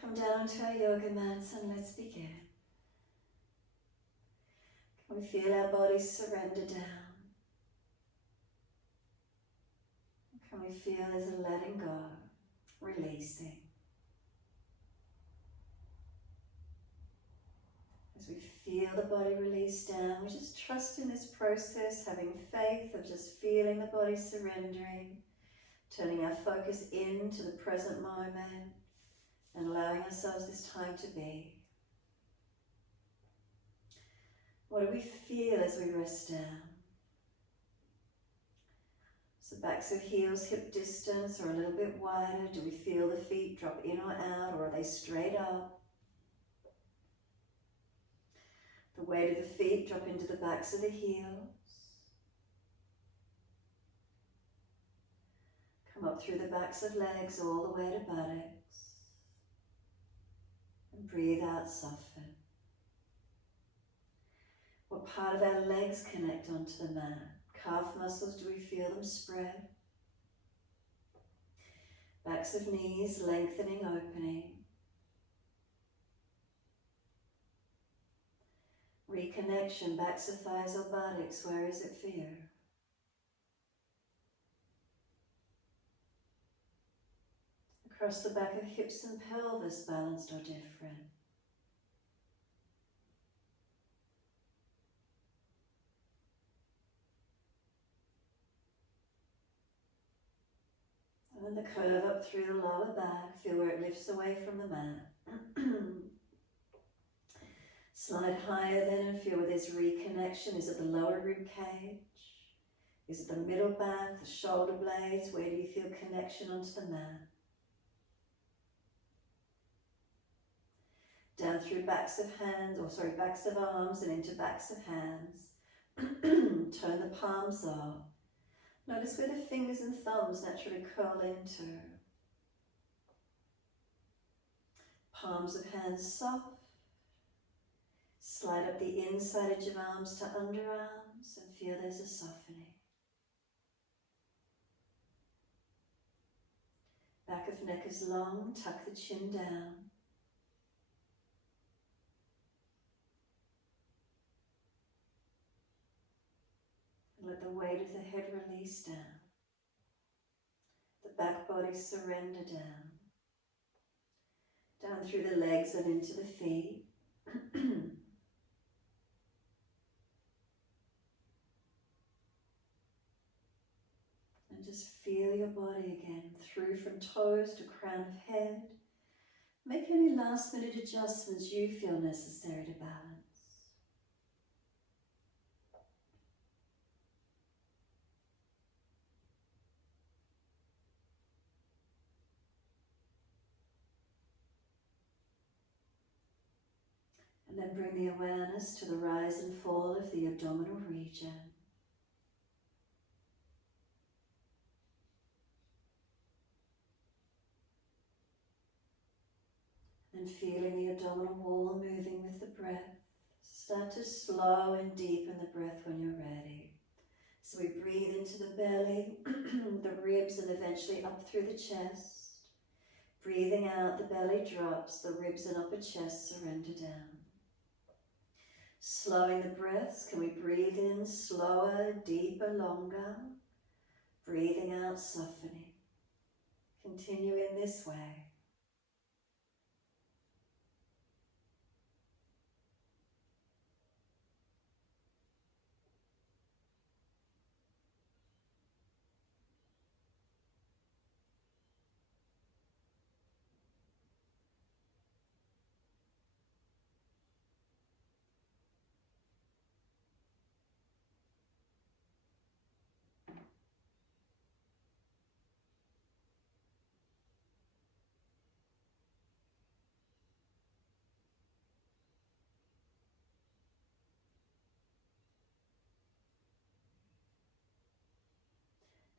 Come down to our yoga mats and let's begin. Can we feel our bodies surrender down? Can we feel there's a letting go, releasing? As we feel the body release down, we just trust in this process, having faith of just feeling the body surrendering, turning our focus into the present moment and allowing ourselves this time to be. What do we feel as we rest down? So backs of heels hip distance or a little bit wider. Do we feel the feet drop in or out, or are they straight up? The weight of the feet drop into the backs of the heels. Come up through the backs of legs all the way to buttocks. And breathe out, soften. What part of our legs connect onto the mat? Calf muscles, do we feel them spread? Backs of knees lengthening, opening. Reconnection, backs of thighs or buttocks, where is it for you? Across the back of hips and pelvis, balanced or different. And then the curve up through the lower back, feel where it lifts away from the mat. Slide higher then and feel where there's reconnection. Is it the lower rib cage? Is it the middle back, the shoulder blades? Where do you feel connection onto the mat? Down through backs of hands, backs of arms and into backs of hands. Turn the palms up. Notice where the fingers and thumbs naturally curl into. Palms of hands soft. Slide up the inside edge of arms to underarms and feel there's a softening. Back of neck is long, tuck the chin down. And let the weight of the head release down. The back body surrender down. Down through the legs and into the feet. And just feel your body again, through from toes to crown of head. Make any last minute adjustments you feel necessary to balance. And then bring the awareness to the rise and fall of the abdominal region. And feeling the abdominal wall moving with the breath. Start to slow and deepen the breath when you're ready. So we breathe into the belly, the ribs, and eventually up through the chest. Breathing out, the belly drops, the ribs and upper chest surrender down. Slowing the breaths, can we breathe in slower, deeper, longer? Breathing out, softening. Continue in this way.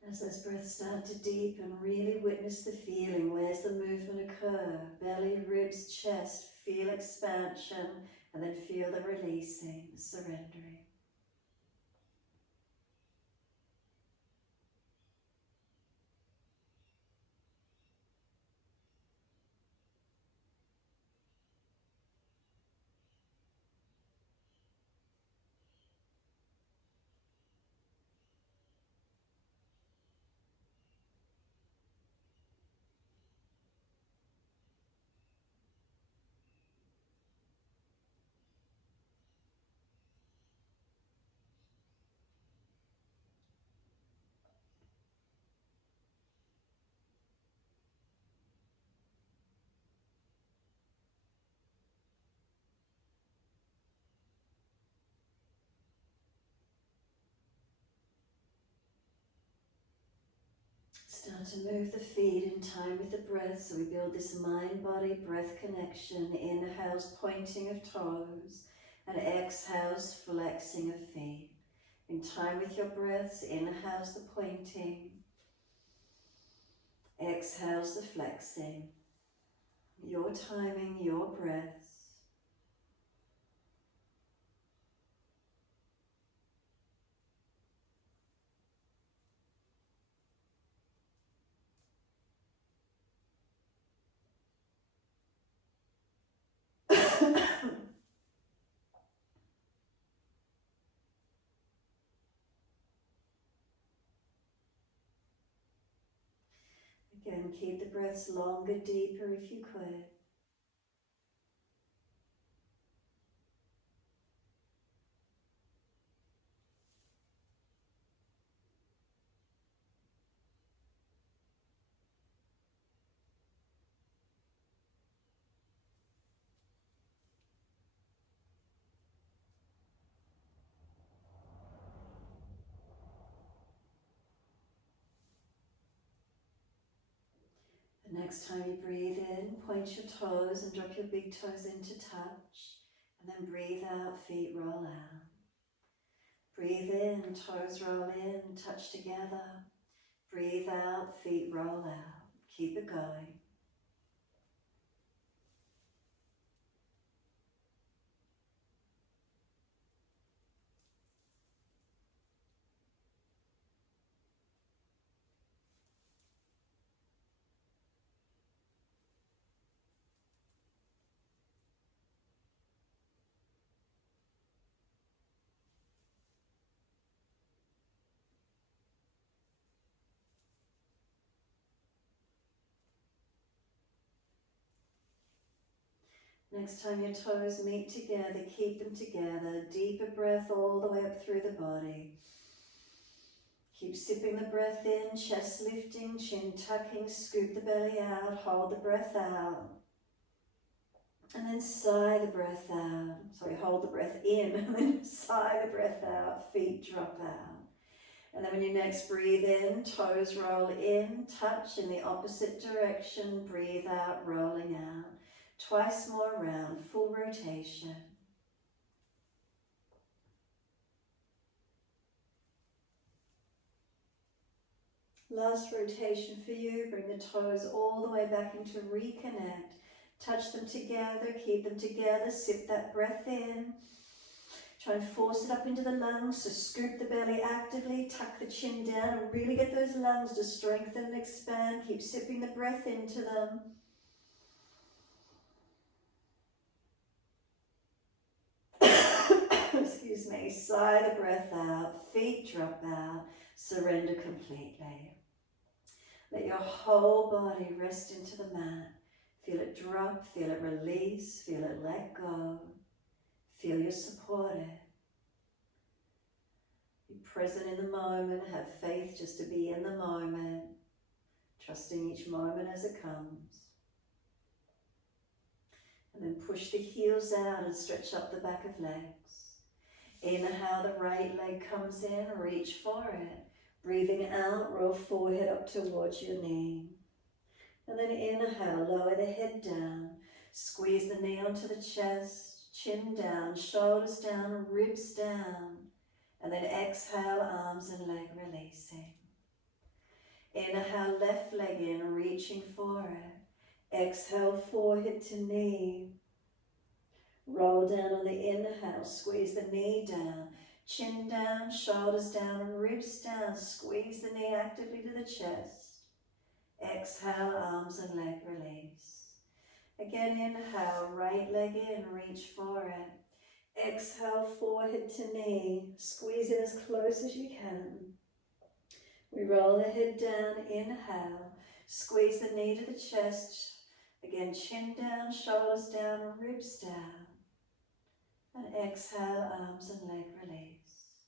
As those breaths start to deepen, really witness the feeling. Where's the movement occur? Belly, ribs, chest. Feel expansion and then feel the releasing, the surrendering. Start to move the feet in time with the breath, so we build this mind-body-breath connection. Inhales, pointing of toes, and exhales, flexing of feet. In time with your breaths, inhales the pointing, exhales the flexing. Your timing, your breaths. Again, keep the breaths longer, deeper if you could. The next time you breathe in, point your toes and drop your big toes into touch. And then breathe out, feet roll out. Breathe in, toes roll in, touch together. Breathe out, feet roll out. Keep it going. Next time your toes meet together, keep them together. Deeper breath all the way up through the body. Keep sipping the breath in, chest lifting, chin tucking, scoop the belly out, hold the breath out. And then sigh the breath out. Sorry, hold the breath in and then sigh the breath out, feet drop out. And then when you next breathe in, toes roll in, touch in the opposite direction, breathe out, rolling out. Twice more round, full rotation. Last rotation for you, bring the toes all the way back into reconnect. Touch them together, keep them together, sip that breath in. Try and force it up into the lungs, so scoop the belly actively, tuck the chin down and really get those lungs to strengthen and expand. Keep sipping the breath into them. Excuse me, sigh the breath out, feet drop out, surrender completely. Let your whole body rest into the mat. Feel it drop, feel it release, feel it let go. Feel you're supported. Be present in the moment, have faith just to be in the moment, trusting each moment as it comes. And then push the heels out and stretch up the back of legs. Inhale, the right leg comes in, reach for it. Breathing out, roll forehead up towards your knee. And then inhale, lower the head down. Squeeze the knee onto the chest, chin down, shoulders down, ribs down. And then exhale, arms and leg releasing. Inhale, left leg in, reaching for it. Exhale, forehead to knee. Roll down on the inhale, squeeze the knee down. Chin down, shoulders down, ribs down. Squeeze the knee actively to the chest. Exhale, arms and leg release. Again, inhale, right leg in, reach for it. Exhale, forehead to knee. Squeeze it as close as you can. We roll the head down, inhale. Squeeze the knee to the chest. Again, chin down, shoulders down, ribs down. And exhale, arms and leg release.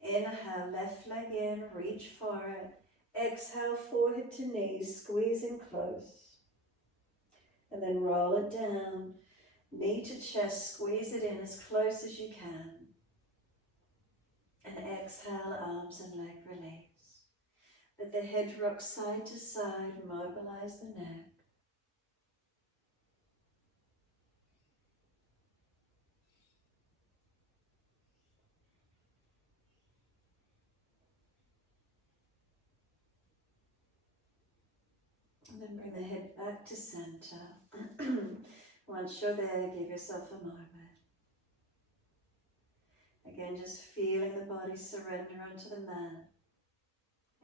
Inhale, left leg in, reach for it. Exhale, forehead to knees, squeeze in close. And then roll it down, knee to chest, squeeze it in as close as you can. And exhale, arms and leg release. Let the head rock side to side, mobilize the neck. And then bring the head back to center. Once you're there, give yourself a moment. Again, just feeling the body surrender onto the mat.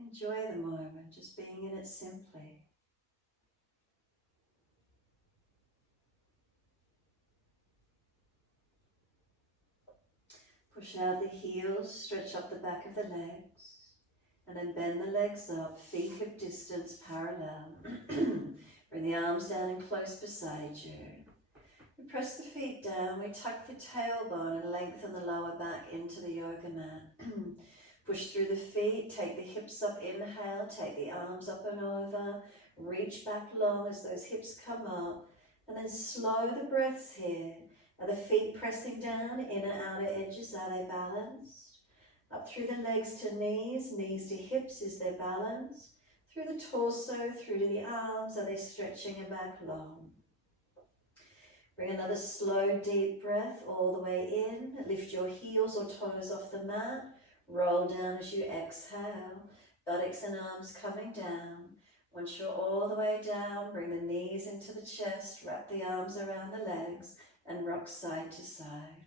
Enjoy the moment, just being in it simply. Push out the heels, stretch up the back of the legs, and then bend the legs up, feet hip distance parallel. Bring the arms down and close beside you. We press the feet down, we tuck the tailbone and lengthen the lower back into the yoga mat. Push through the feet, take the hips up, inhale, take the arms up and over, reach back long as those hips come up, and then slow the breaths here. Are the feet pressing down, inner outer edges, are they balanced? Up through the legs to knees, knees to hips, is there balance? Through the torso, through to the arms, are they stretching and back long? Bring another slow, deep breath all the way in. Lift your heels or toes off the mat. Roll down as you exhale. Buttocks and arms coming down. Once you're all the way down, bring the knees into the chest, wrap the arms around the legs, and rock side to side.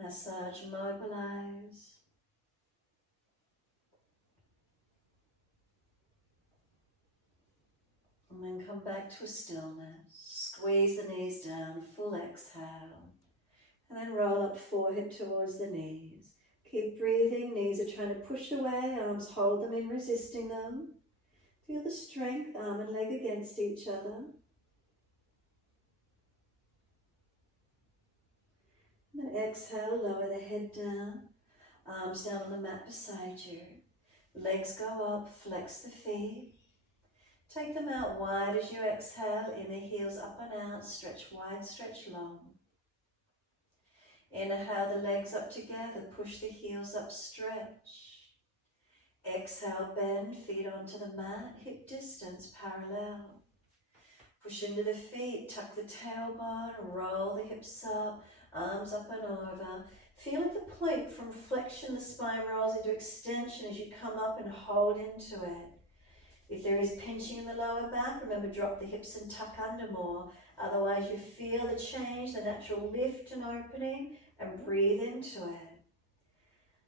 Massage, mobilize. And then come back to a stillness. Squeeze the knees down, full exhale. And then roll up forehead towards the knees. Keep breathing, knees are trying to push away, arms hold them in, resisting them. Feel the strength, arm and leg against each other. And then exhale, lower the head down, arms down on the mat beside you. Legs go up, flex the feet. Take them out wide as you exhale, inner heels up and out, stretch wide, stretch long. Inhale the legs up together, push the heels up, stretch. Exhale, bend, feet onto the mat, hip distance parallel. Push into the feet, tuck the tailbone, roll the hips up, arms up and over. Feel at the point from flexion, the spine rolls into extension as you come up and hold into it. If there is pinching in the lower back, remember drop the hips and tuck under more. Otherwise you feel the change, the natural lift and opening, and breathe into it.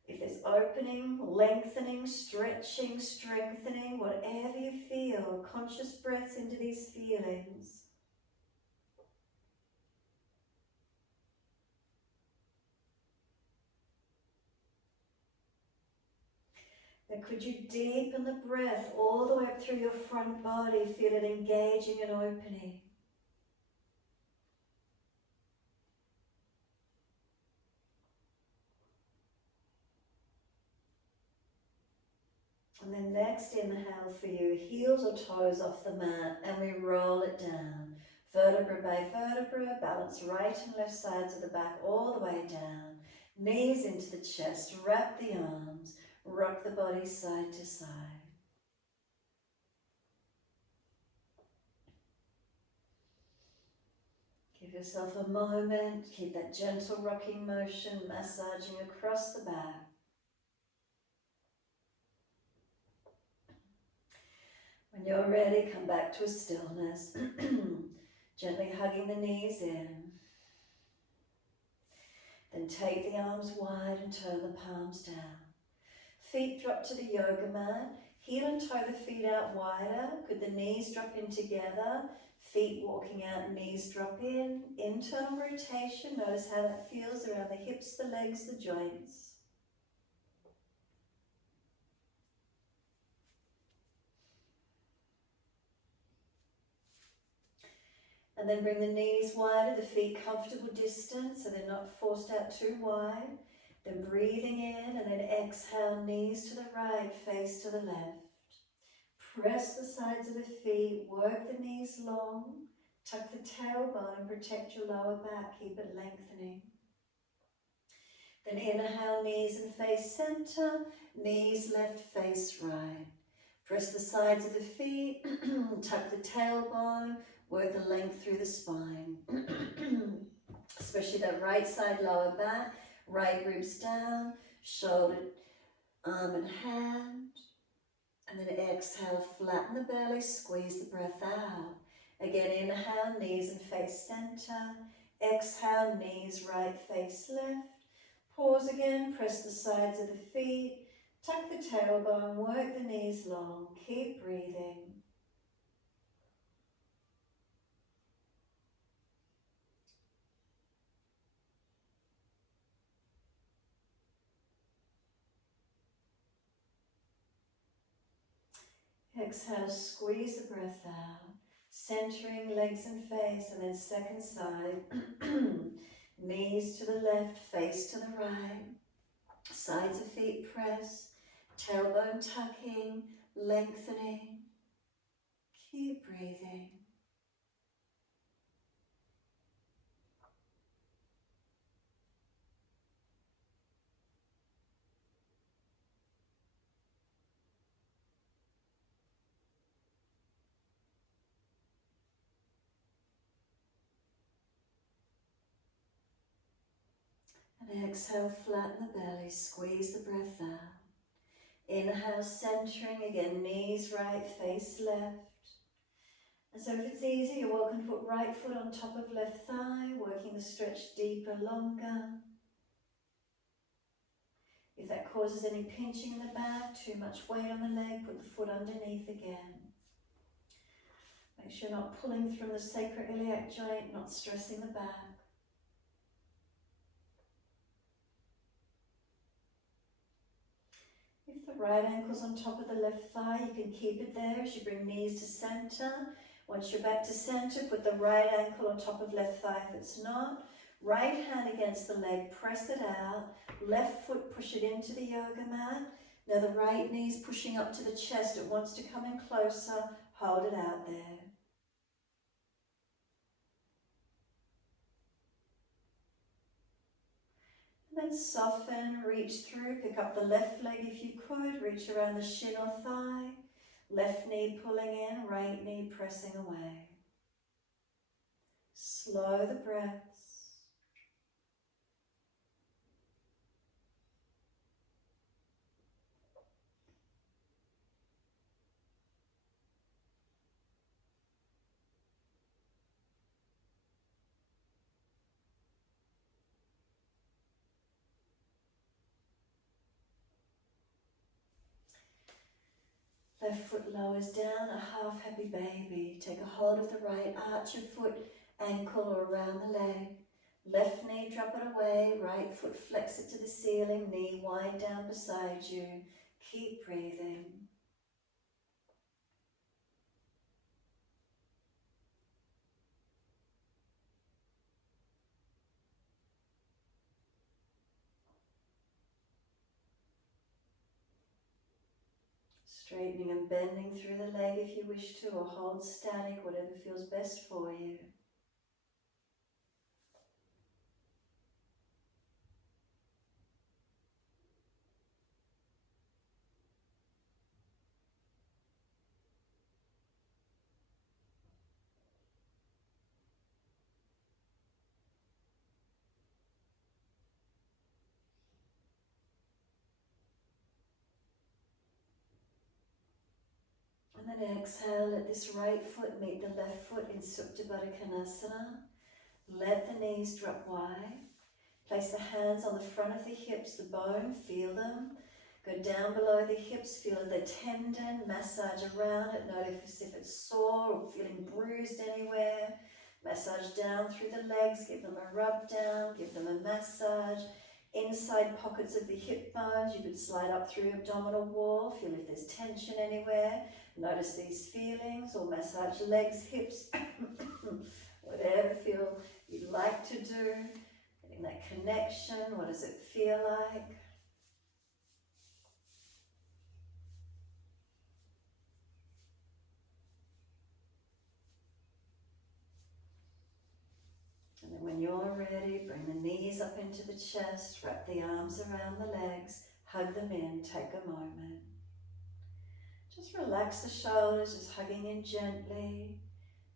If there's opening, lengthening, stretching, strengthening, whatever you feel, conscious breaths into these feelings. Then could you deepen the breath all the way up through your front body, feel it engaging and opening. And then next inhale for you, heels or toes off the mat, and we roll it down. Vertebra by vertebra, balance right and left sides of the back all the way down. Knees into the chest, wrap the arms, rock the body side to side. Give yourself a moment, keep that gentle rocking motion, massaging across the back. When you're ready, come back to a stillness, gently hugging the knees in. Then take the arms wide and turn the palms down. Feet drop to the yoga mat. Heel and toe the feet out wider. Could the knees drop in together? Feet walking out, knees drop in. Internal rotation. Notice how that feels around the hips, the legs, the joints. And then bring the knees wider, the feet comfortable distance so they're not forced out too wide. Then breathing in and then exhale, knees to the right, face to the left. Press the sides of the feet, work the knees long, tuck the tailbone and protect your lower back, keep it lengthening. And inhale, knees and face center, knees left, face right. Press the sides of the feet, tuck the tailbone, work the length through the spine. Especially that right side lower back, right ribs down, shoulder, arm and hand. And then exhale, flatten the belly, squeeze the breath out. Again, inhale, knees and face center. Exhale, knees right, face left. Pause again, press the sides of the feet, tuck the tailbone, work the knees long, keep breathing. Exhale, squeeze the breath out, centering legs and face, and then second side. Knees to the left, face to the right, sides of feet press, tailbone tucking, lengthening. Keep breathing. And exhale, flatten the belly, squeeze the breath out. Inhale, centering again, knees right, face left. And so if it's easy, you're welcome to put right foot on top of left thigh, working the stretch deeper, longer. If that causes any pinching in the back, too much weight on the leg, put the foot underneath again. Make sure you're not pulling from the sacroiliac joint, not stressing the back. If the right ankle's on top of the left thigh, you can keep it there as you bring knees to center. Once you're back to center, put the right ankle on top of left thigh if it's not. Right hand against the leg, press it out. Left foot, push it into the yoga mat. Now the right knee's pushing up to the chest. It wants to come in closer. Hold it out there. And then soften, reach through, pick up the left leg if you could, reach around the shin or thigh. Left knee pulling in, right knee pressing away. Slow the breaths. Left foot lowers down, a half happy baby. Take a hold of the right arch of foot, ankle or around the leg. Left knee, drop it away. Right foot, flex it to the ceiling. Knee wide down beside you. Keep breathing. Straightening and bending through the leg if you wish to, or hold static, whatever feels best for you. And then exhale, let this right foot meet the left foot in Supta Baddha Konasana. Let the knees drop wide. Place the hands on the front of the hips, the bone, feel them. Go down below the hips, feel the tendon, massage around it. Notice if it's sore or feeling bruised anywhere. Massage down through the legs, give them a rub down, give them a massage. Inside pockets of the hip bones, you could slide up through abdominal wall, feel if there's tension anywhere. Notice these feelings, or massage legs, hips, whatever feel you'd like to do. Getting that connection, what does it feel like? And And when you're ready, bring the knees up into the chest, wrap the arms around the legs, hug them in, take a moment. Just relax the shoulders, just hugging in gently.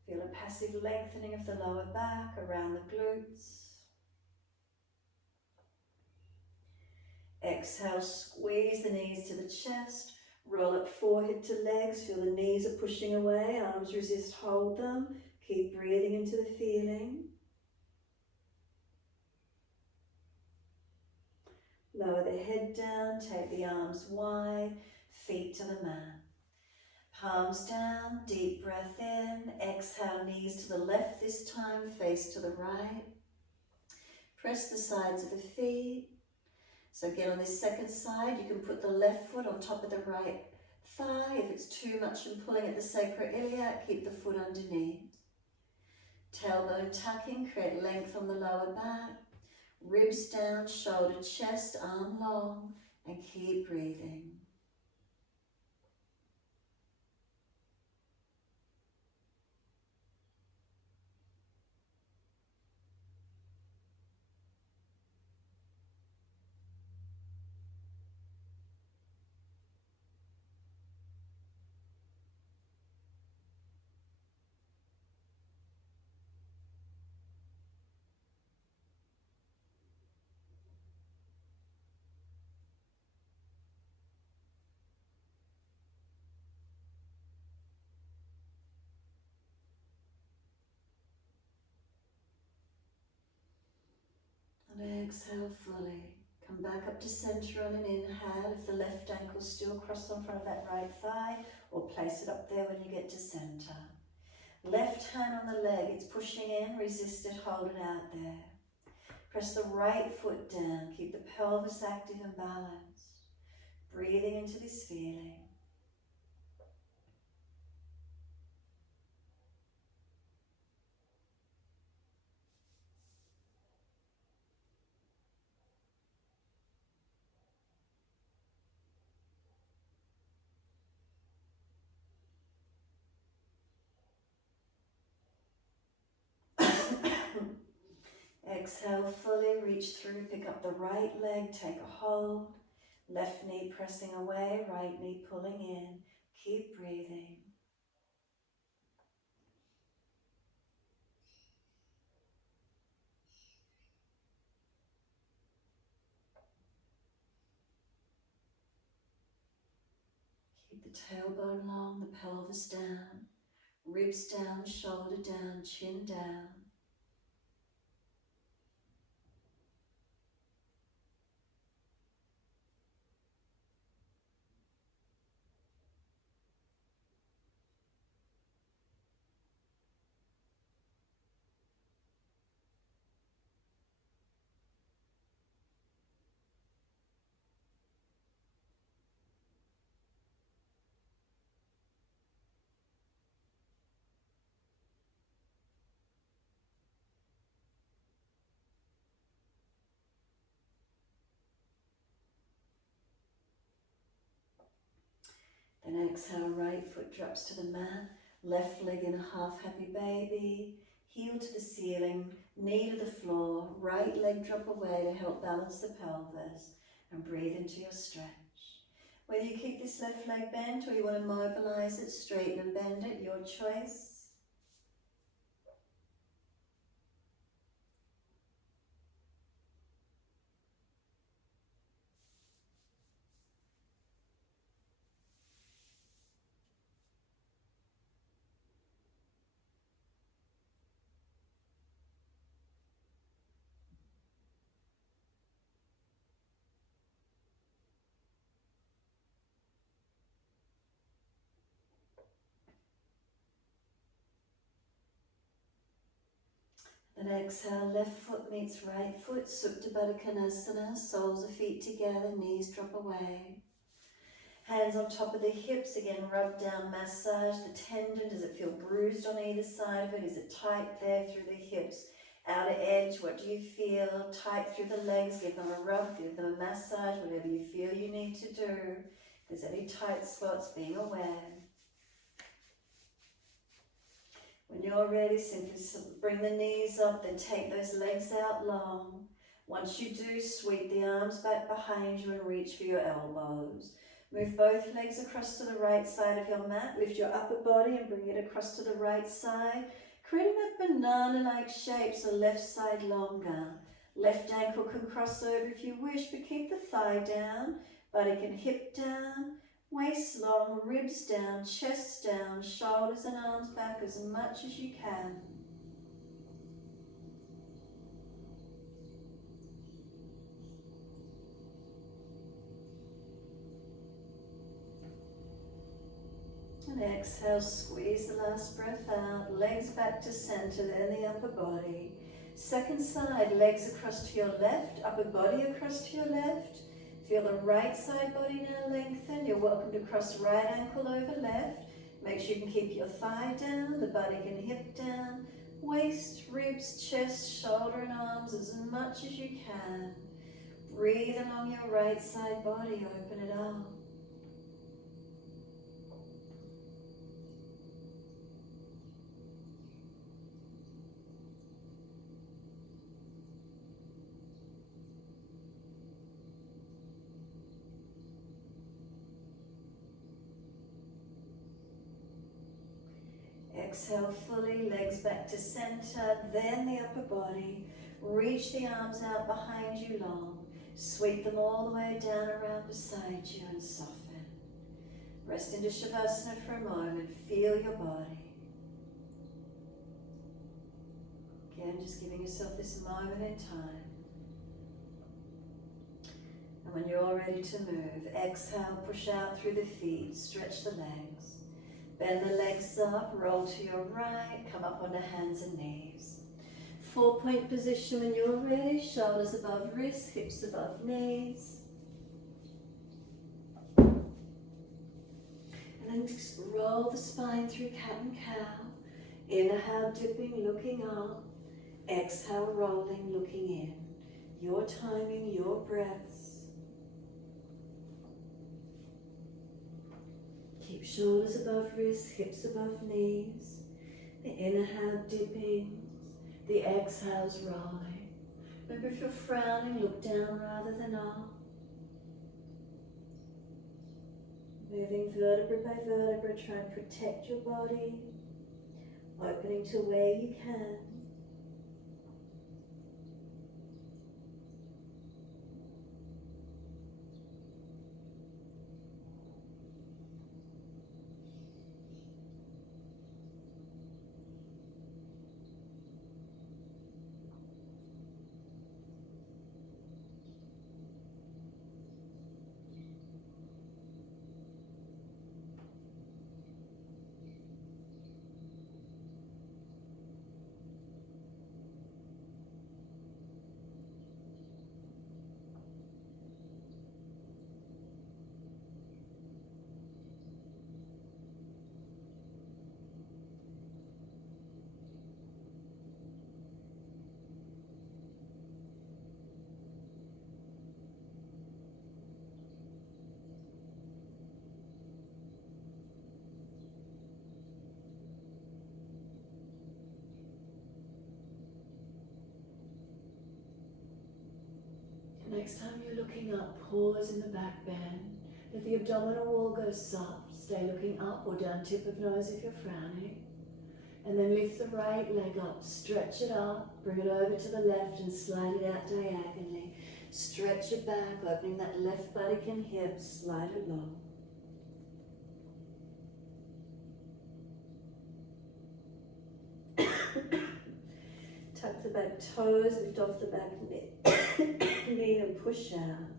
Feel a passive lengthening of the lower back around the glutes. Exhale, squeeze the knees to the chest, roll up forehead to legs, feel the knees are pushing away, arms resist, hold them. Keep breathing into the feeling. Lower the head down, take the arms wide, feet to the mat. Palms down, deep breath in, exhale, knees to the left this time, face to the right. Press the sides of the feet. So again, on this second side, you can put the left foot on top of the right thigh. If it's too much and pulling at the sacroiliac, keep the foot underneath. Tailbone tucking, create length on the lower back. Ribs down, shoulder, chest, arm long, and keep breathing. And exhale fully. Come back up to center on an inhale. If the left ankle's still crossed on front of that right thigh, or place it up there when you get to center. Left hand on the leg, it's pushing in, resist it, hold it out there. Press the right foot down, keep the pelvis active and balanced. Breathing into this feeling. Exhale fully, reach through, pick up the right leg, take a hold. Left knee pressing away, right knee pulling in. Keep breathing. Keep the tailbone long, the pelvis down. Ribs down, shoulder down, chin down. Then exhale, right foot drops to the mat, left leg in a half happy baby, heel to the ceiling, knee to the floor, right leg drop away to help balance the pelvis, and breathe into your stretch. Whether you keep this left leg bent or you want to mobilize it, straighten and bend it, your choice. Then exhale, left foot meets right foot, Supta Baddha Konasana, soles of feet together, knees drop away. Hands on top of the hips, again rub down, massage the tendon. Does it feel bruised on either side of it? Is it tight there through the hips? Outer edge, what do you feel? Tight through the legs, give them a rub, give them a massage, whatever you feel you need to do. If there's any tight spots, being aware. When you're you're ready, simply bring the knees up, then take those legs out long. Once you do, sweep the arms back behind you and reach for your elbows. Move both legs across to the right side of your mat. Lift your upper body and bring it across to the right side, creating that banana-like shape, so left side longer. Left ankle can cross over if you wish, but keep the thigh down. Body can hip down, waist long, ribs down, chest down, shoulders and arms back as much as you can. And exhale, squeeze the last breath out, legs back to center, then the upper body. Second side, legs across to your left, upper body across to your left. Feel the right side body now lengthen. You're welcome to cross right ankle over left. Make sure you can keep your thigh down, the body can hip down, waist, ribs, chest, shoulder and arms as much as you can. Breathe along your right side body, open it up. Exhale fully, legs back to center, then the upper body. Reach the arms out behind you long. Sweep them all the way down around beside you and soften. Rest into Shavasana for a moment. Feel your body. Again, just giving yourself this moment in time. And when you're ready to move, exhale, push out through the feet, stretch the legs. Bend the legs up, roll to your right, come up onto hands and knees. 4-point position when you're ready, shoulders above wrists, hips above knees. And then just roll the spine through cat and cow. Inhale, dipping, looking up. Exhale, rolling, looking in. Your timing, your breaths. Keep shoulders above wrists, hips above knees. The inhale, dipping. The exhales, rolling. Remember, if you're frowning, look down rather than up. Moving vertebra by vertebra, try and protect your body. Opening to where you can. Next time you're looking up, pause in the back bend. Let the abdominal wall go soft. Stay looking up or down tip of nose if you're frowning. And then lift the right leg up, stretch it up, bring it over to the left and slide it out diagonally. Stretch it back, opening that left buttock and hips, slide it long. Tuck the back toes, lift off the back knee and push out.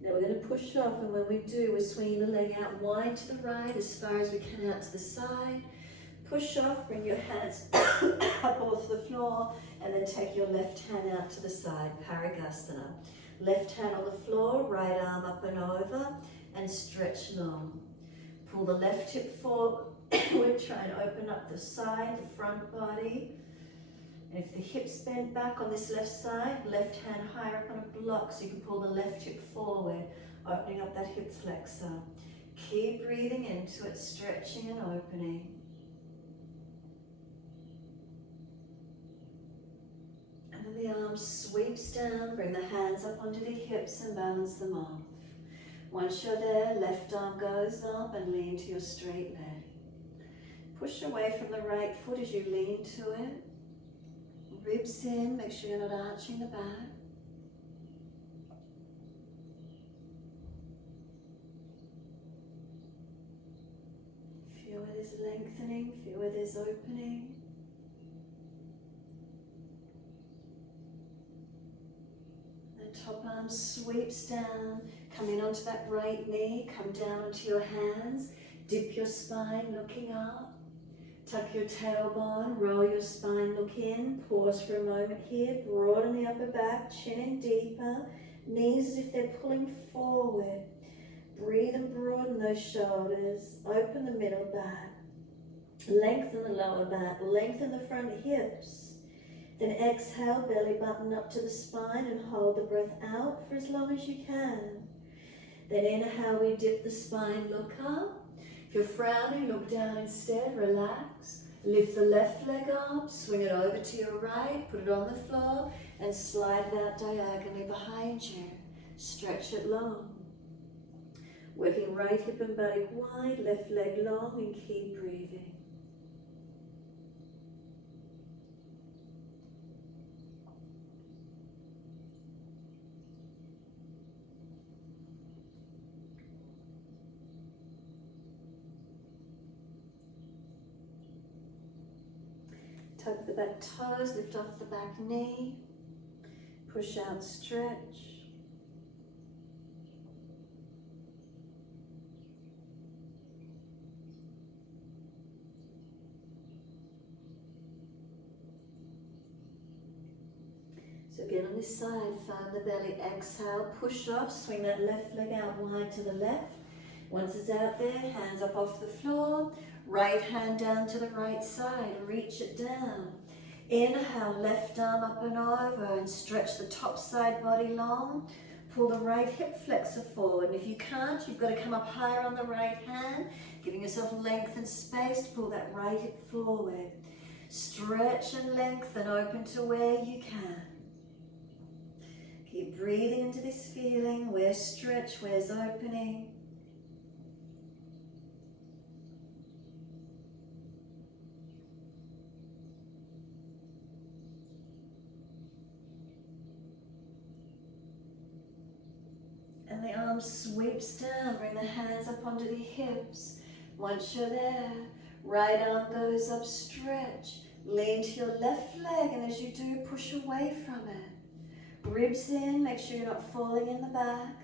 Now we're going to push off, and when we do, we're swinging the leg out wide to the right as far as we can out to the side. Push off, bring your hands up off the floor, and then take your left hand out to the side, Parigasana. Left hand on the floor, right arm up and over, and stretch long. Pull the left hip forward. We're trying to open up the side, the front body. And if the hips bent back on this left side, left hand higher up on a block so you can pull the left hip forward, opening up that hip flexor. Keep breathing into it, stretching and opening. And then the arm sweeps down, bring the hands up onto the hips and balance them off. Once you're there, left arm goes up and lean to your straight leg. Push away from the right foot as you lean to it. Ribs in, make sure you're not arching the back. Feel where there's lengthening, feel where there's opening. The top arm sweeps down, come in onto that right knee, come down onto your hands, dip your spine looking up, tuck your tailbone, roll your spine, look in, pause for a moment here, broaden the upper back, chin in deeper, knees as if they're pulling forward. Breathe and broaden those shoulders, open the middle back, lengthen the lower back, lengthen the front hips. Then exhale, belly button up to the spine and hold the breath out for as long as you can. Then inhale, we dip the spine, look up. If you're frowning, look down instead, relax. Lift the left leg up, swing it over to your right, put it on the floor and slide it out diagonally behind you. Stretch it long. Working right hip and buttock wide, left leg long, and keep breathing. Tuck the back toes, lift off the back knee, push out, stretch. So again on this side, firm the belly, exhale, push off, swing that left leg out wide to the left. Once it's out there, hands up off the floor, right hand down to the right side, reach it down. Inhale, left arm up and over and stretch the top side body long. Pull the right hip flexor forward. And if you can't, you've got to come up higher on the right hand, giving yourself length and space to pull that right hip forward. Stretch and lengthen, open to where you can. Keep breathing into this feeling, where's stretch, where's opening. And the arm sweeps down, bring the hands up onto the hips. Once you're there, right arm goes up, stretch. Lean to your left leg, and as you do, push away from it. Ribs in, make sure you're not falling in the back.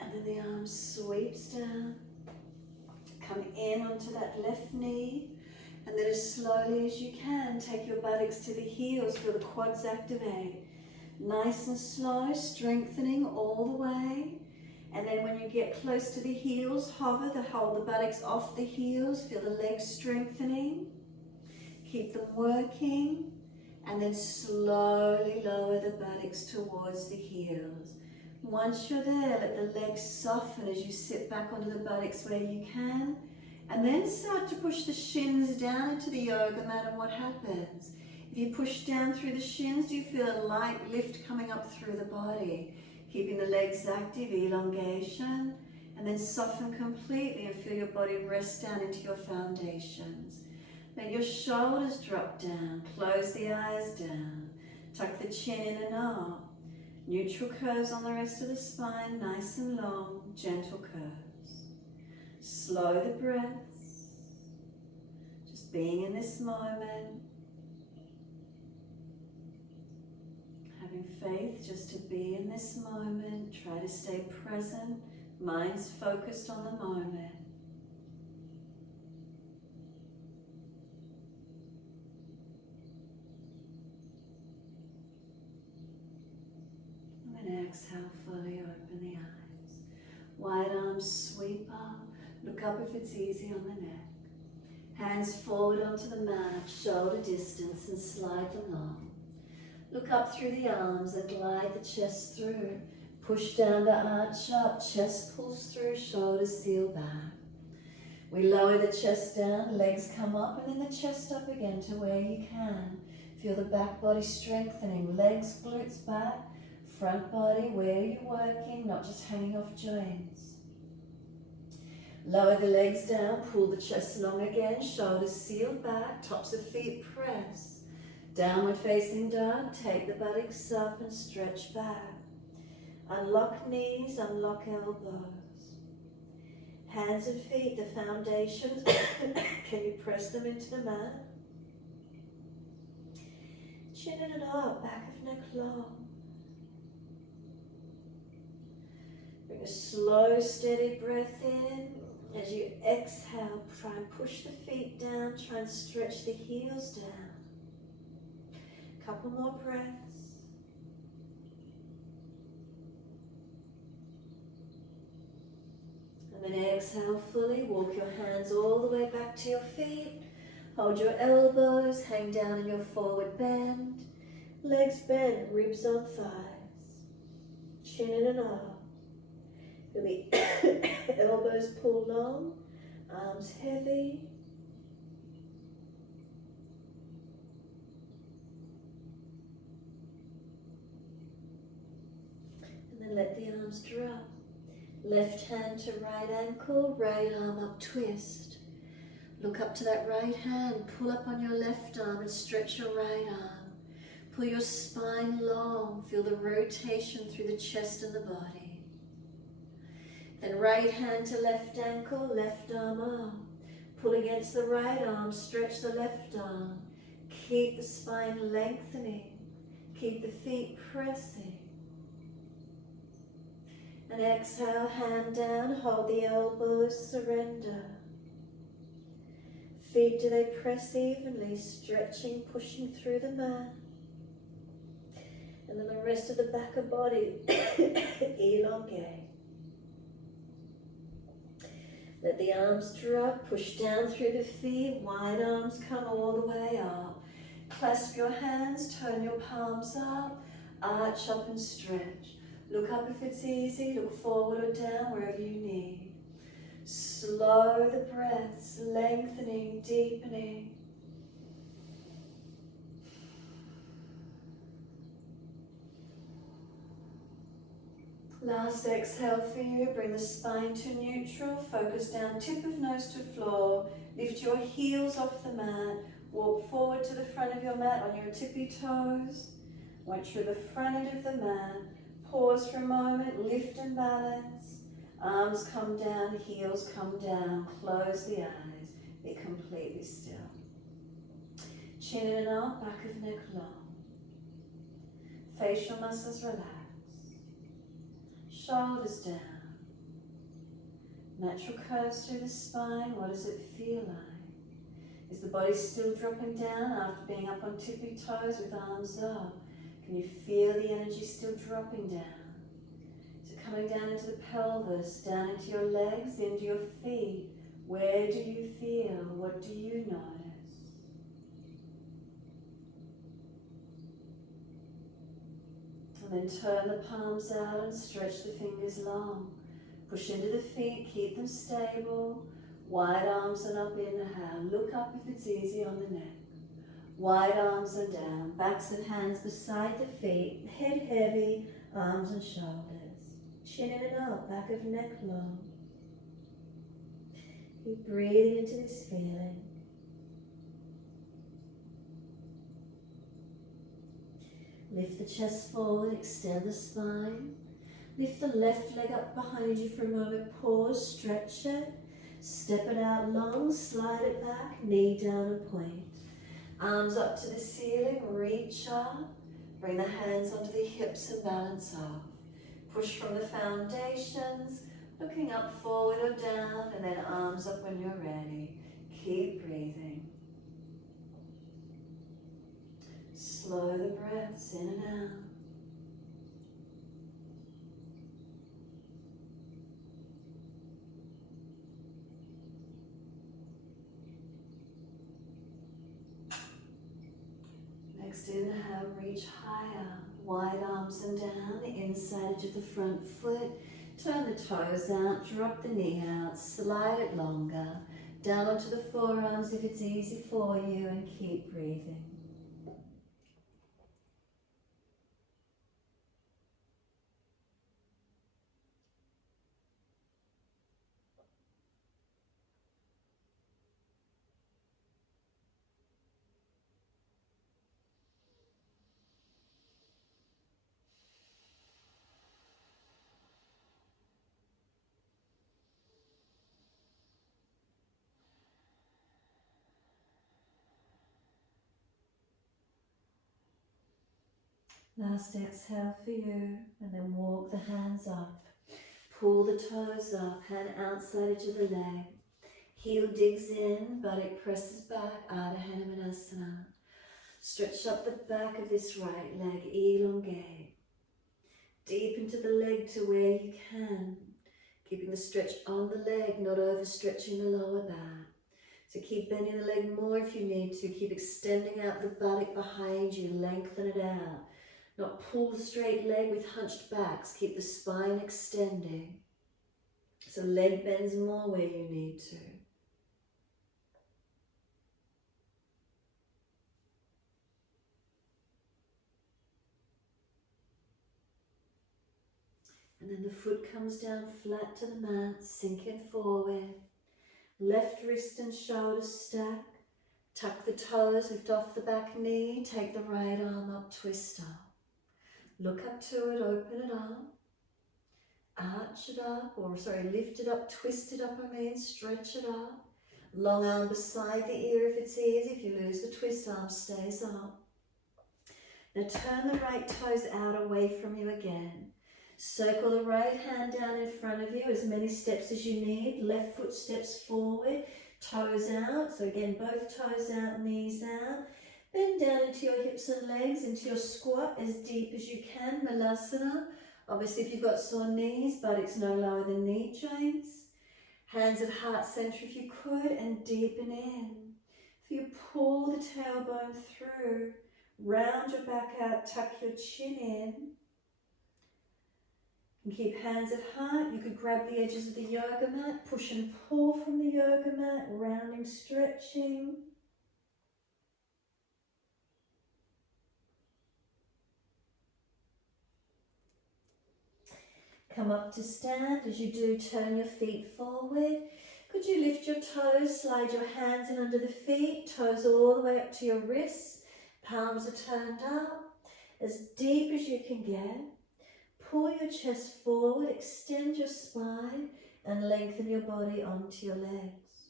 And then the arm sweeps down. Come in onto that left knee. And then as slowly as you can, take your buttocks to the heels, feel the quads activate. Nice and slow, strengthening all the way. And then when you get close to the heels, hover, hold the buttocks off the heels, feel the legs strengthening. Keep them working. And then slowly lower the buttocks towards the heels. Once you're there, let the legs soften as you sit back onto the buttocks where you can. And then start to push the shins down into the yoga mat, and what happens? If you push down through the shins, do you feel a light lift coming up through the body? Keeping the legs active, elongation, and then soften completely and feel your body rest down into your foundations. Let your shoulders drop down, close the eyes down, tuck the chin in and up. Neutral curves on the rest of the spine, nice and long, gentle curves. Slow the breaths, just being in this moment. Having faith just to be in this moment, try to stay present, mind's focused on the moment. and exhale, fully open the eyes. Wide arms sweep up. Look up if it's easy on the neck. Hands forward onto the mat, shoulder distance, and slide them long. Look up through the arms and glide the chest through. Push down to arch up, chest pulls through, shoulders seal back. We lower the chest down, legs come up, and then the chest up again to where you can. Feel the back body strengthening, legs, glutes back, front body, where you're working, not just hanging off joints. Lower the legs down, pull the chest long again, shoulders sealed back, tops of feet press. Downward facing dog, take the buttocks up and stretch back. Unlock knees, unlock elbows. Hands and feet, the foundations, can you press them into the mat? Chin it up, back of neck long. Bring a slow, steady breath in. As you exhale, try and push the feet down, try and stretch the heels down. Couple more breaths. And then exhale fully, walk your hands all the way back to your feet. Hold your elbows, hang down in your forward bend. Legs bent, ribs on thighs. Chin in and up. Feel the elbows pull long, arms heavy. And then let the arms drop. Left hand to right ankle, right arm up, twist. Look up to that right hand, pull up on your left arm and stretch your right arm. Pull your spine long, feel the rotation through the chest and the body. Then right hand to left ankle, left arm up. Pull against the right arm, stretch the left arm. Keep the spine lengthening. Keep the feet pressing. And exhale, hand down, hold the elbows, surrender. Feet, do they press evenly, stretching, pushing through the mat. And then the rest of the back of body, elongate. Let the arms drop, push down through the feet, wide arms come all the way up. Clasp your hands, turn your palms up, arch up and stretch. Look up if it's easy, look forward or down, wherever you need. Slow the breaths, lengthening, deepening. Last exhale for you, bring the spine to neutral, focus down, tip of nose to floor, lift your heels off the mat, walk forward to the front of your mat on your tippy toes, went through the front end of the mat, pause for a moment, lift and balance, arms come down, heels come down, close the eyes, be completely still. Chin in and up, back of neck long, facial muscles relax. Shoulders down. Natural curves through the spine. What does it feel like? Is the body still dropping down after being up on tippy toes with arms up? Can you feel the energy still dropping down? Is it coming down into the pelvis, down into your legs, into your feet? Where do you feel? What do you notice? And then turn the palms out and stretch the fingers long. Push into the feet, keep them stable. Wide arms and up, inhale. Look up if it's easy on the neck. Wide arms and down. Backs and hands beside the feet. Head heavy, arms and shoulders. Chin in and up, back of neck long. Keep breathing into this feeling. Lift the chest forward, extend the spine. Lift the left leg up behind you for a moment. Pause, stretch it. Step it out long, slide it back, knee down and point. Arms up to the ceiling, reach up. Bring the hands onto the hips and balance off. Push from the foundations, looking up, forward or down, and then arms up when you're ready. Keep breathing. Slow the breaths in and out. Next inhale, reach higher. Wide arms and down, the inside edge of the front foot. Turn the toes out, drop the knee out, slide it longer. Down onto the forearms if it's easy for you, and keep breathing. Last exhale for you, and then walk the hands up. Pull the toes up, hand outside edge of the leg. Heel digs in, buttock presses back, Ardha Hanumanasana. Stretch up the back of this right leg, elongate. Deep into the leg to where you can. Keeping the stretch on the leg, not overstretching the lower back. So keep bending the leg more if you need to. Keep extending out the buttock behind you, lengthen it out. Not pull the straight leg with hunched backs. Keep the spine extending. So leg bends more where you need to. And then the foot comes down flat to the mat, sinking forward. Left wrist and shoulder stack. Tuck the toes, lift off the back knee. Take the right arm up, twist up. Look up to it, open it up. Arch it up, lift it up, twist it up, stretch it up. Long arm beside the ear if it's easy. If you lose the twist, arm stays up. Now turn the right toes out away from you again. Circle the right hand down in front of you, as many steps as you need. Left foot steps forward, toes out. So again, both toes out, knees out. Bend down into your hips and legs, into your squat as deep as you can, Malasana. Obviously, if you've got sore knees, buttocks no lower than knee joints. Hands at heart center if you could, and deepen in. If you pull the tailbone through, round your back out, tuck your chin in. And keep hands at heart. You could grab the edges of the yoga mat, push and pull from the yoga mat, rounding, stretching. Come up to stand. As you do, turn your feet forward. Could you lift your toes, slide your hands in under the feet, toes all the way up to your wrists, palms are turned up, as deep as you can get. Pull your chest forward, extend your spine, and lengthen your body onto your legs.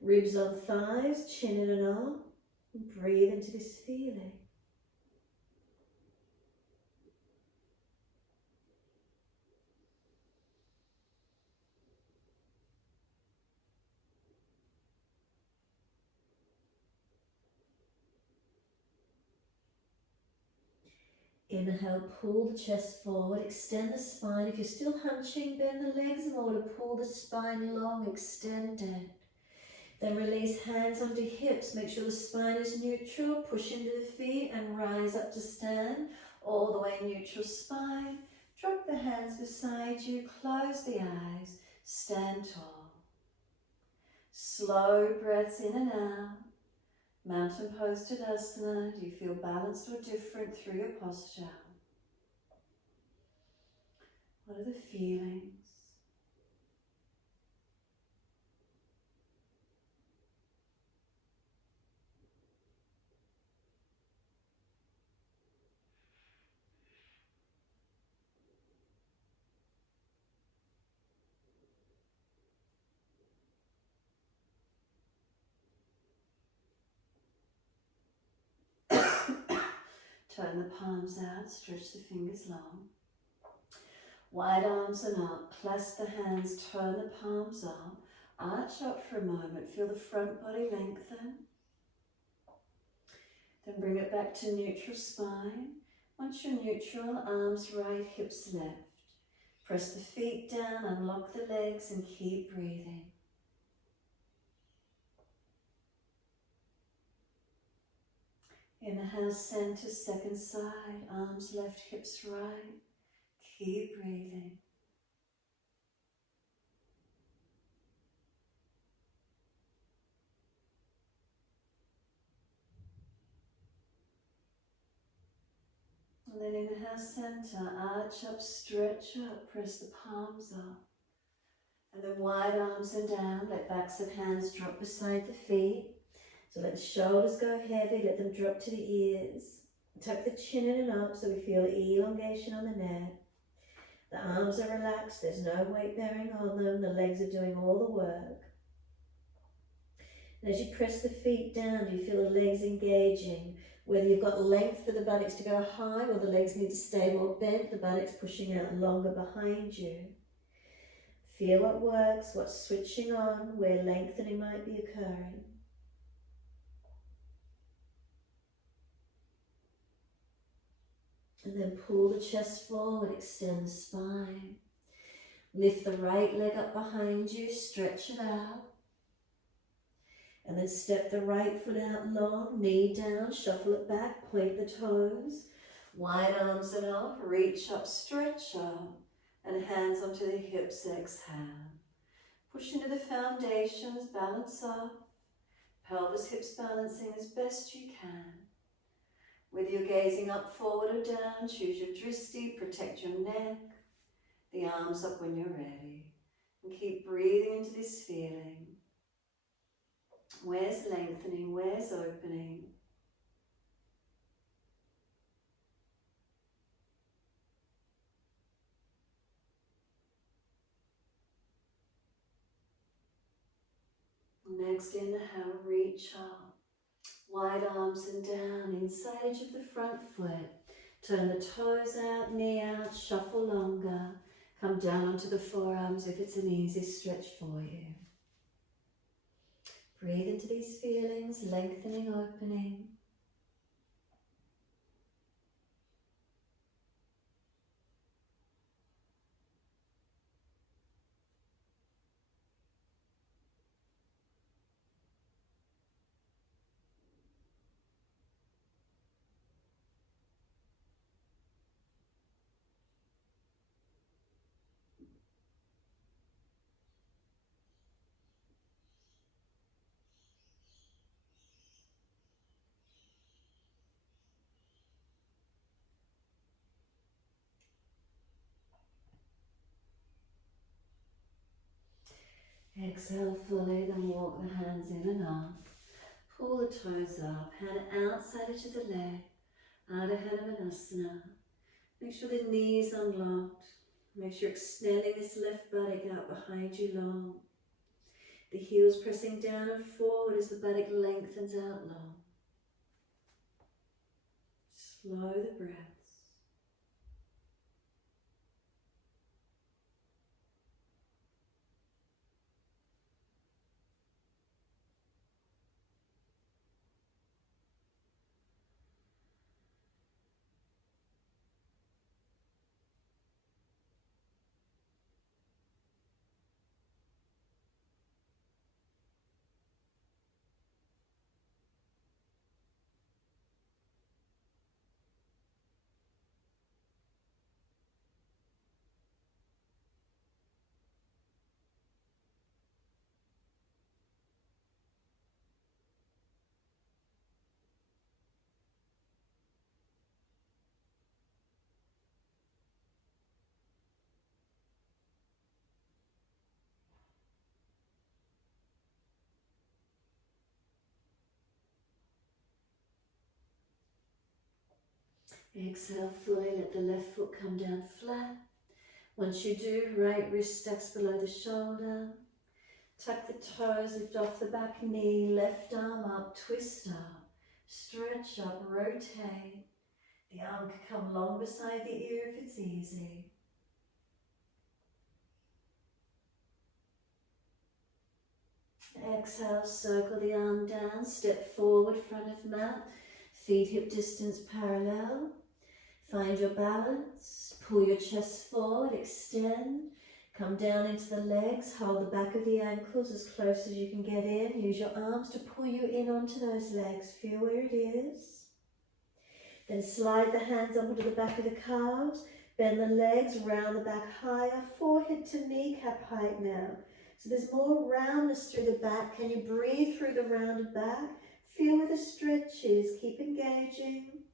Ribs on thighs, chin in and up. Breathe into this feeling. Inhale, pull the chest forward, extend the spine. If you're still hunching, bend the legs in order to pull the spine long, extend it. Then release hands onto hips. Make sure the spine is neutral. Push into the feet and rise up to stand. All the way neutral spine. Drop the hands beside you. Close the eyes. Stand tall. Slow breaths in and out. Mountain pose Tadasana. Do you feel balanced or different through your posture? What are the feelings? Turn the palms out, stretch the fingers long. Wide arms and up, clasp the hands, turn the palms up. Arch up for a moment, feel the front body lengthen. Then bring it back to neutral spine. Once you're neutral, arms right, hips left. Press the feet down, unlock the legs, and keep breathing. Inhale, center, second side, arms left, hips right. Keep breathing. And then inhale, center, arch up, stretch up, press the palms up. And then wide arms and down, let backs of hands drop beside the feet. So let the shoulders go heavy, let them drop to the ears. Tuck the chin in and up so we feel elongation on the neck. The arms are relaxed, there's no weight bearing on them, the legs are doing all the work. And as you press the feet down, you feel the legs engaging. Whether you've got length for the buttocks to go high or the legs need to stay more bent, the buttocks pushing out longer behind you. Feel what works, what's switching on, where lengthening might be occurring. And then pull the chest forward, extend the spine. Lift the right leg up behind you, stretch it out. And then step the right foot out long, knee down, shuffle it back, point the toes. Wide arms and up, reach up, stretch up. And hands onto the hips, exhale. Push into the foundations, balance up. Pelvis, hips balancing as best you can. Whether you're gazing up, forward or down, choose your drishti, protect your neck. The arms up when you're ready. And keep breathing into this feeling. Where's lengthening? Where's opening? Next inhale, reach up. Wide arms and down, inside edge of the front foot. Turn the toes out, knee out, shuffle longer. Come down onto the forearms if it's an easy stretch for you. Breathe into these feelings, lengthening, opening. Exhale fully, then walk the hands in and up. Pull the toes up, hand outside edge of the leg, Ardha Hanumanasana. Make sure the knees unlocked. Make sure you're extending this left buttock out behind you long. The heels pressing down and forward as the buttock lengthens out long. Slow the breaths. Exhale fully, let the left foot come down flat. Once you do, right wrist stacks below the shoulder. Tuck the toes, lift off the back knee, left arm up, twist up, stretch up, rotate. The arm can come long beside the ear if it's easy. Exhale, circle the arm down, step forward, front of mat, feet hip distance parallel. Find your balance, pull your chest forward, extend, come down into the legs, hold the back of the ankles as close as you can get in. Use your arms to pull you in onto those legs, feel where it is. Then slide the hands onto the back of the calves. Bend the legs, round the back higher, forehead to kneecap height now. So there's more roundness through the back. Can you breathe through the rounded back? Feel where the stretch is. Keep engaging.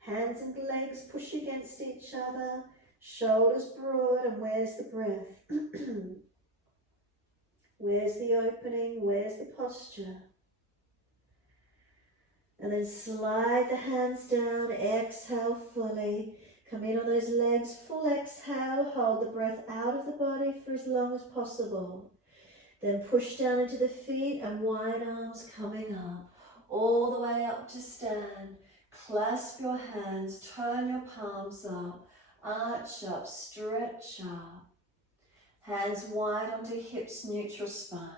Hands and legs push against each other. Shoulders broad, and where's the breath? Where's the opening? Where's the posture? And then slide the hands down, exhale fully. Come in on those legs, full exhale, hold the breath out of the body for as long as possible. Then push down into the feet and wide arms coming up, all the way up to stand. Clasp your hands, turn your palms up, arch up, stretch up. Hands wide onto hips, neutral spine.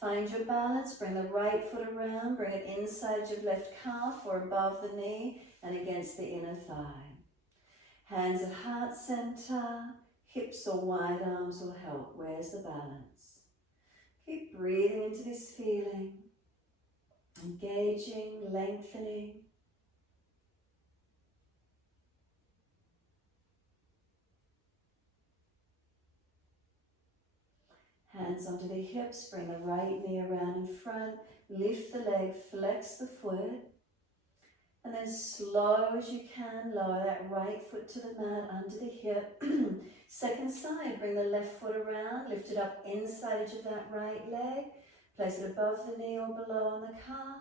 Find your balance, bring the right foot around, bring it inside your left calf or above the knee and against the inner thigh. Hands at heart center, hips or wide arms will help. Where's the balance? Keep breathing into this feeling, engaging, lengthening. Hands onto the hips, bring the right knee around in front, lift the leg, flex the foot, and then slow as you can, lower that right foot to the mat under the hip. Second side, bring the left foot around, lift it up inside edge of that right leg, place it above the knee or below on the calf.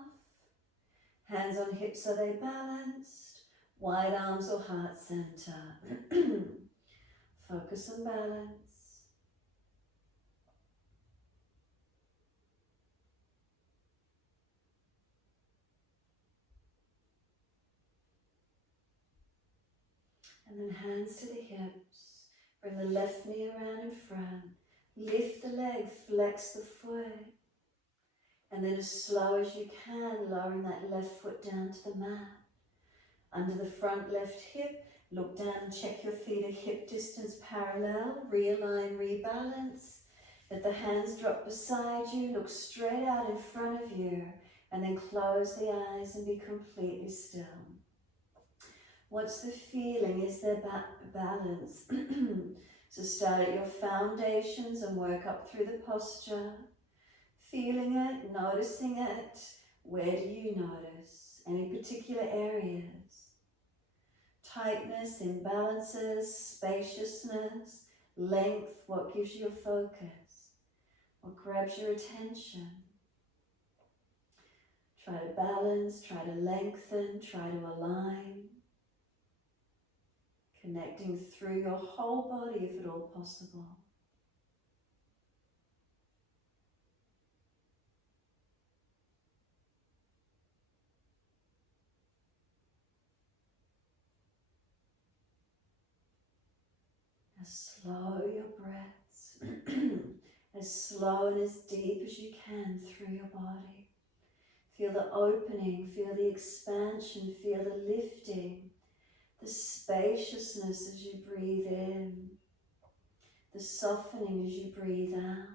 Hands on hips, are they balanced? Wide arms or heart center. Focus on balance. And then hands to the hips. Bring the left knee around in front. Lift the leg, flex the foot. And then as slow as you can, lowering that left foot down to the mat. Under the front left hip, look down, check your feet at hip distance parallel. Realign, rebalance. Let the hands drop beside you, look straight out in front of you. And then close the eyes and be completely still. What's the feeling? Is there balance? So start at your foundations and work up through the posture. Feeling it, noticing it. Where do you notice? Any particular areas? Tightness, imbalances, spaciousness, length. What gives you a focus? What grabs your attention? Try to balance, try to lengthen, try to align. Connecting through your whole body if at all possible. Now slow your breaths, as slow and as deep as you can through your body. Feel the opening, feel the expansion, feel the lifting, the spaciousness as you breathe in, the softening as you breathe out.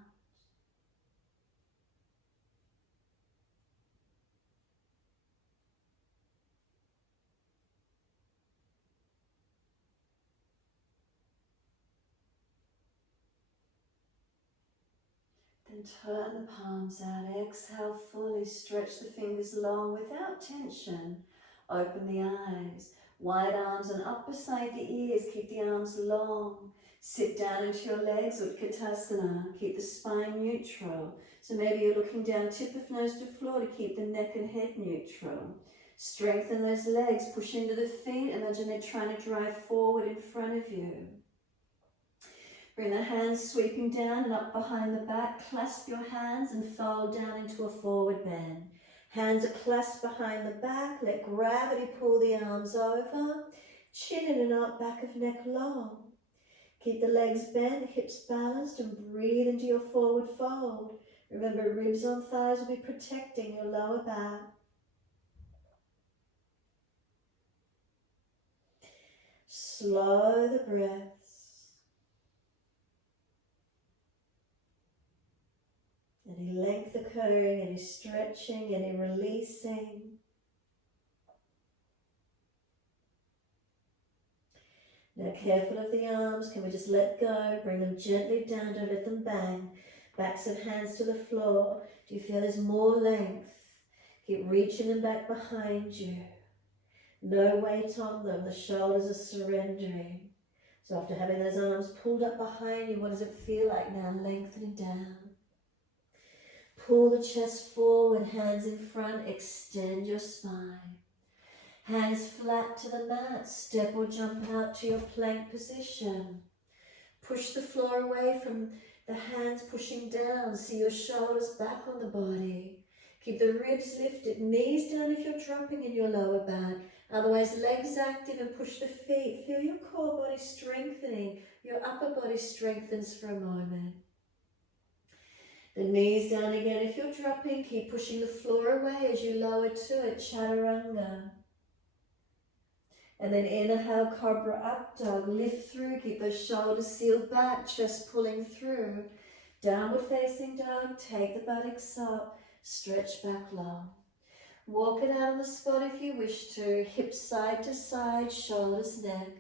Then turn the palms out, exhale fully, stretch the fingers long without tension. Open the eyes, wide arms and up beside the ears, keep the arms long. Sit down into your legs, Utkatasana, keep the spine neutral. So maybe you're looking down, tip of nose to floor to keep the neck and head neutral. Strengthen those legs, push into the feet, imagine they're trying to drive forward in front of you. Bring the hands sweeping down and up behind the back. Clasp your hands and fold down into a forward bend. Hands are clasped behind the back. Let gravity pull the arms over. Chin in and up, back of neck long. Keep the legs bent, hips balanced, and breathe into your forward fold. Remember, ribs on thighs will be protecting your lower back. Slow the breaths. Any length occurring, any stretching, any releasing. Now, careful of the arms, can we just let go, bring them gently down, don't let them bang. Backs of hands to the floor. Do you feel there's more length? Keep reaching them back behind you. No weight on them, the shoulders are surrendering. So after having those arms pulled up behind you, what does it feel like now? Lengthening down. Pull the chest forward, hands in front, extend your spine. Hands flat to the mat, step or jump out to your plank position. Push the floor away from the hands pushing down, see your shoulders back on the body. Keep the ribs lifted, knees down if you're dropping in your lower back. Otherwise, legs active and push the feet. Feel your core body strengthening. Your upper body strengthens for a moment. The knees down again if you're dropping. Keep pushing the floor away as you lower to it, chaturanga. And then inhale, cobra up dog, lift through, keep those shoulders sealed back, chest pulling through. Downward facing dog, take the buttocks up, stretch back long. Walk it out on the spot if you wish to, hips side to side, shoulders, neck,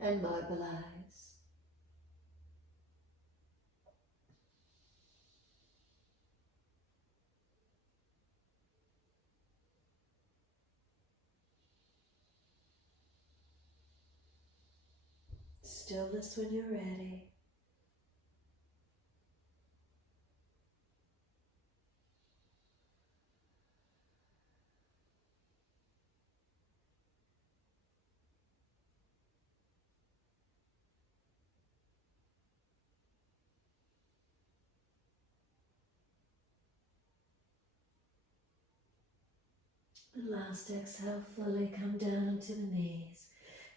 and mobilize. Stillness when you're ready. And last exhale, fully come down onto the knees.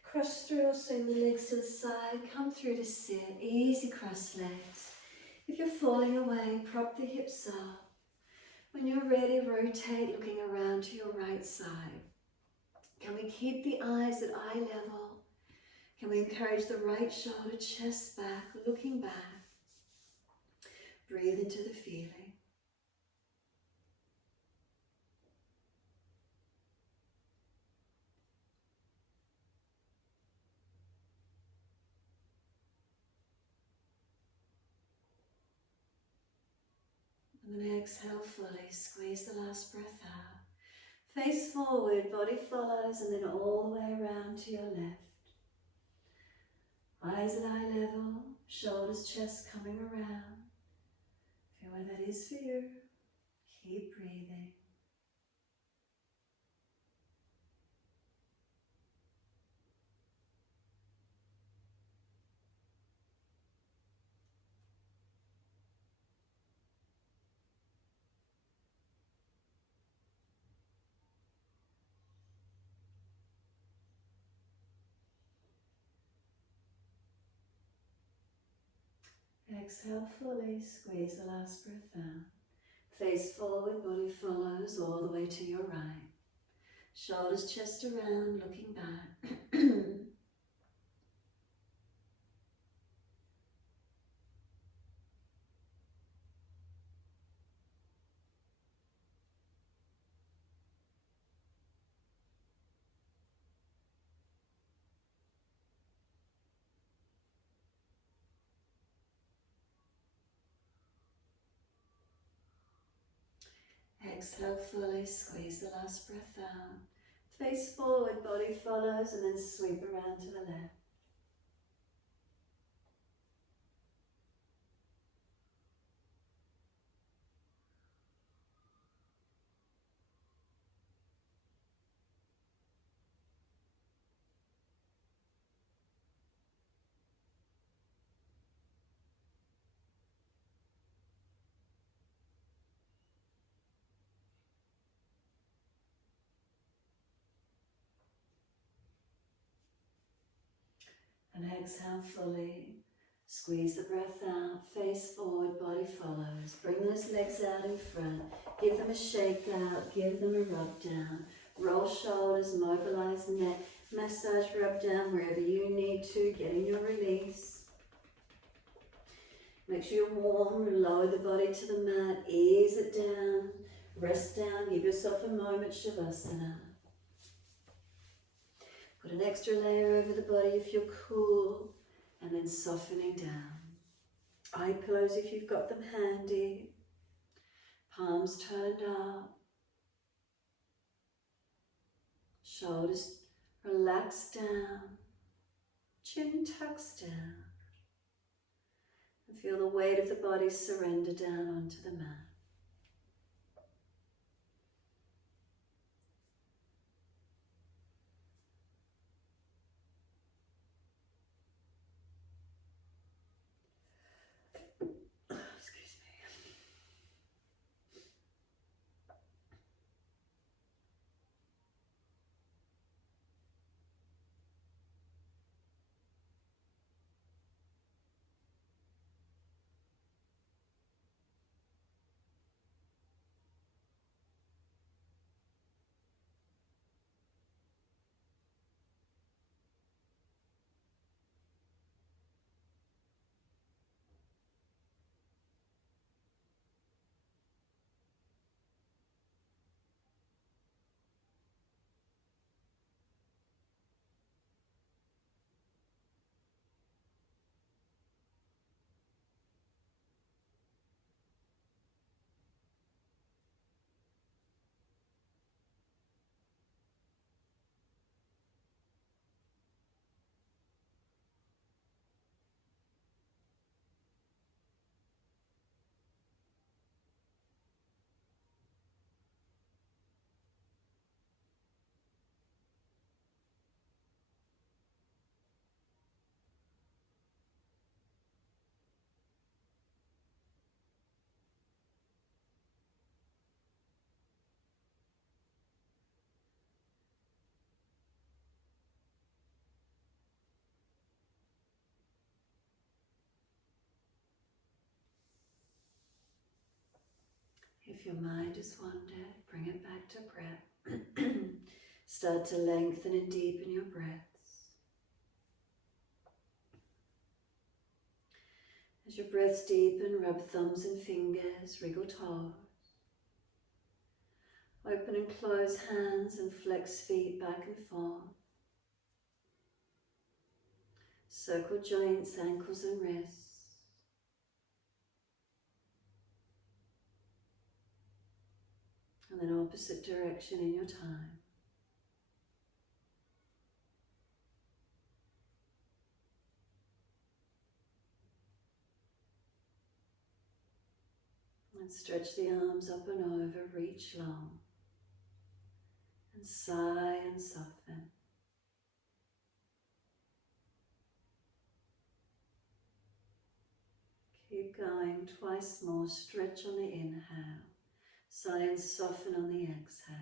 Cross through or swing the legs to the side, come through to sit, easy cross legs. If you're falling away, prop the hips up. When you're ready, rotate looking around to your right side. Can we keep the eyes at eye level? Can we encourage the right shoulder, chest back, looking back? Breathe into the feeling. And then exhale fully, squeeze the last breath out. Face forward, body follows, and then all the way around to your left. Eyes at eye level, shoulders, chest coming around. Feel where that is for you. Keep breathing. Exhale fully, squeeze the last breath out. Face forward, body follows all the way to your right. Shoulders, chest around, looking back. Exhale fully, squeeze the last breath out. Face forward, body follows, and then sweep around to the left. And exhale fully. Squeeze the breath out, face forward, body follows. Bring those legs out in front. Give them a shake out, give them a rub down. Roll shoulders, mobilize neck, massage, rub down wherever you need to, getting your release. Make sure you're warm, lower the body to the mat, ease it down, rest down, give yourself a moment, Shavasana. Put an extra layer over the body if you're cool, and then softening down. Eye pillows if you've got them handy. Palms turned up. Shoulders relax down. Chin tucks down. And feel the weight of the body surrender down onto the mat. Excuse me. If your mind has wandered, bring it back to breath. Start to lengthen and deepen your breaths. As your breaths deepen, rub thumbs and fingers, wriggle toes. Open and close hands and flex feet back and forth. Circle joints, ankles and wrists. And then opposite direction in your time. And stretch the arms up and over, reach long. And sigh and soften. Keep going, twice more, stretch on the inhale. Sigh and soften on the exhale.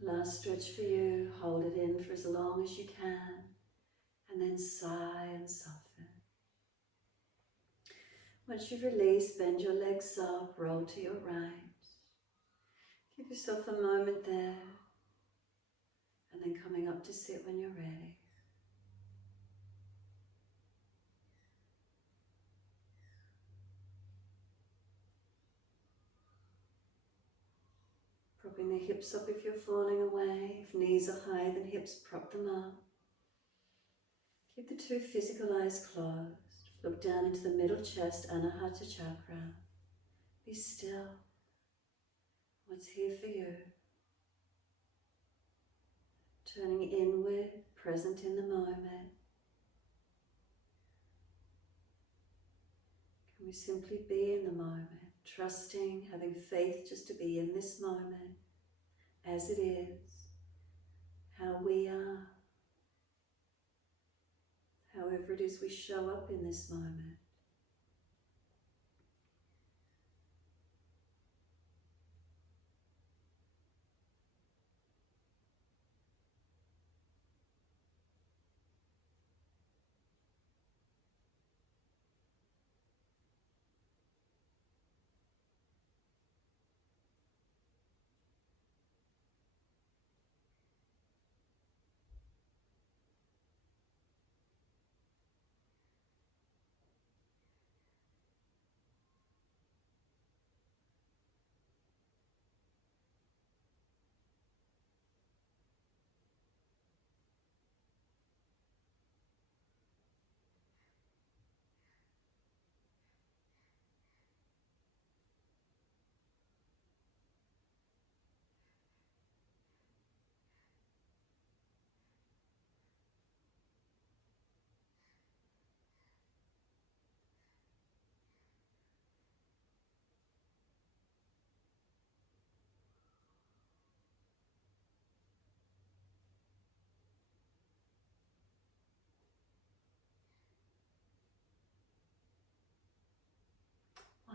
Last stretch for you, hold it in for as long as you can, and then sigh and soften. Once you've released, bend your legs up, roll to your right. Give yourself a moment there, and then coming up to sit when you're ready. Propping the hips up if you're falling away. If knees are high, then hips prop them up. Keep the two physical eyes closed. Look down into the middle chest, Anahata chakra. Be still. What's here for you? Turning inward, present in the moment. Can we simply be in the moment, trusting, having faith just to be in this moment, as it is, how we are, however it is we show up in this moment.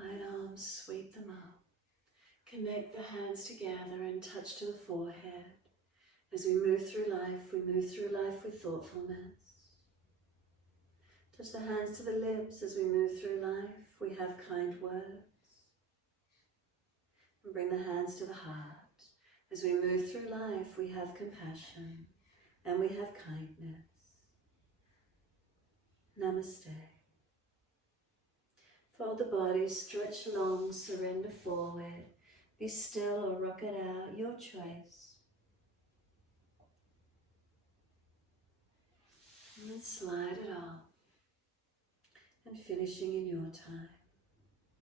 Right arms, sweep them up. Connect the hands together and touch to the forehead. As we move through life with thoughtfulness. Touch the hands to the lips as we move through life. We have kind words. And bring the hands to the heart. As we move through life, we have compassion and we have kindness. Namaste. Fold the body, stretch long, surrender forward. Be still or rock it out, your choice. And then slide it off. And finishing in your time.